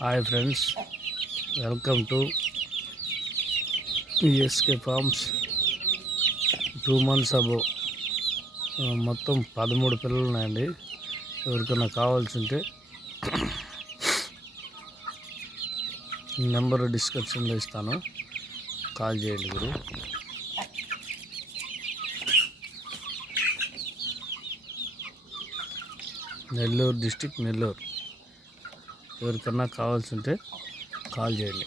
Hi friends, welcome to ESK farms. 2 months అబో మొత్తం 13 పిల్లలు ఉన్నాయండి. ఎవరికైనా కావాల్సి ఉంటే నెంబర్ డిస్క్రిప్షన్లో ఇస్తాను, కాల్ చేయండి గురు. నెల్లూరు డిస్టిక్, నెల్లూరు. ఎవరికన్నా కావాల్సి ఉంటే కాల్ చేయండి.